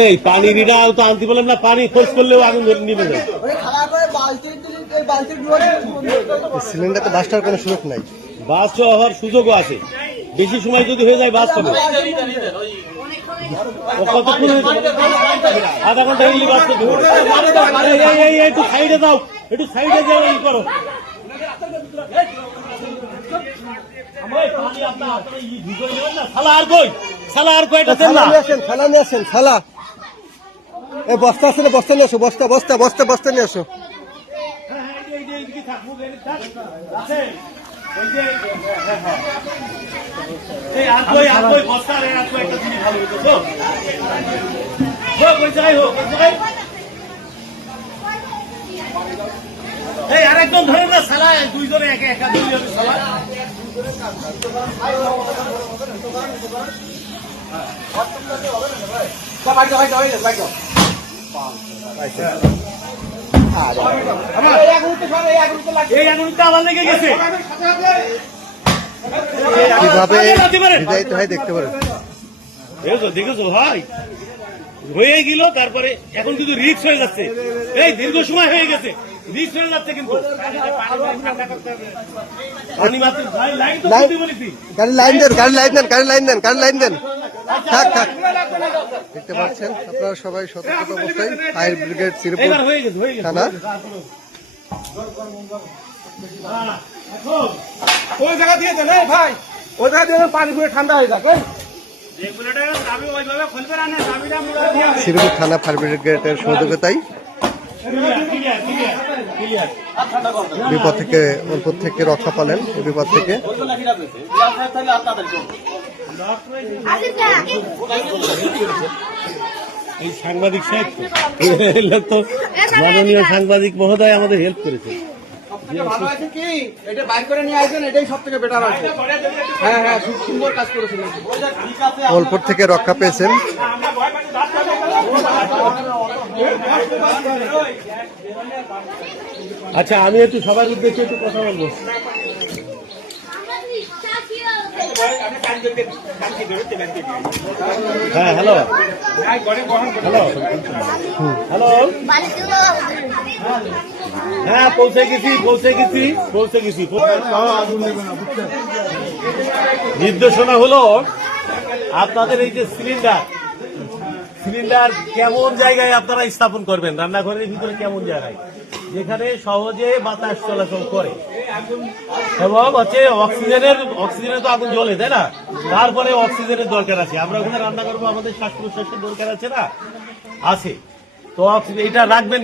এই পানি রিডা তো আনতে বললাম না, পানি খোঁজ করলেও আগুন ধরে নিবে যায়। সিলিন্ডারতে বাস্টার কোনো সুযোগ নাই, বাস হওয়ার সুযোগও আছে। বেশি সময় যদি হয়ে যায় বাস হবে, কতক্ষণ আধা ঘন্টা হইলে বাস করতে একটু সাইডে দাও, একটু সাইডে যাও, এই করো। বস্তা আছে না, বস্তা নিয়ে আসো, বস্তা বস্তা বস্তা বস্তা নিয়ে আসো। আরেকজন ধরেন না, সালা দুইজনে একা একা দুইজন সালা। কিভাবে বিদায়িত হয় দেখতে পারেন। দেখেছো ভাই, হয়ে গেল। তারপরে এখন কিন্তু রিস্ক হয়ে যাচ্ছে, এই দীর্ঘ সময় হয়ে গেছে, রিস্ক হয়ে যাচ্ছে। কিন্তু গাড়ি লাইন দেন, গাড়ি লাইন দেন, গাড়ি লাইন দেন, গাড়ি লাইন দেন। থাক থাক, দেখতে পাচ্ছেন আপনারা সবাই সতর্ক অবস্থায়। ফায়ার ব্রিগেড শ্রীপুর থানা। ওই জায়গা দিয়ে দেন ভাই, ওই জায়গা দিয়ে পানি পুরো ঠান্ডা হয়ে যাক। শ্রীপুর থানা ফায়ার ব্রিগেডের সহযোগিতায় বিপদ থেকে, অল্প থেকে রক্ষা পেলেন এই বিপদ থেকে। এই সাংবাদিক সাহেব তো মাননীয় সাংবাদিক মহোদয় আমাদের হেল্প করেছে। অল্প থেকে রক্ষা পেয়েছেন। আচ্ছা, আমি একটু সবার উদ্দেশ্যে একটু কথা বলবো। হ্যাঁ, হ্যালো হ্যালো হ্যালো, হ্যাঁ পৌঁছে গেছি পৌঁছে গেছি পৌঁছে গেছি। নির্দেশনা হলো আপনাদের এই যে সিলিন্ডার কেমন জায়গায় আপনারা স্থাপন করবেন, রান্নাঘরের ভিতরে কেমন জায়গায়, যেখানে সহজে বাতাস চলাচল করে এবং হচ্ছে অক্সিজেনের তো আগুন জ্বলে, তাই না? তারপরে অক্সিজেনের দরকার আছে। আমরা ওখানে রান্না করবো, আমাদের শ্বাস প্রশ্বাসের দরকার আছে না, আছে। তো এটা রাখবেন।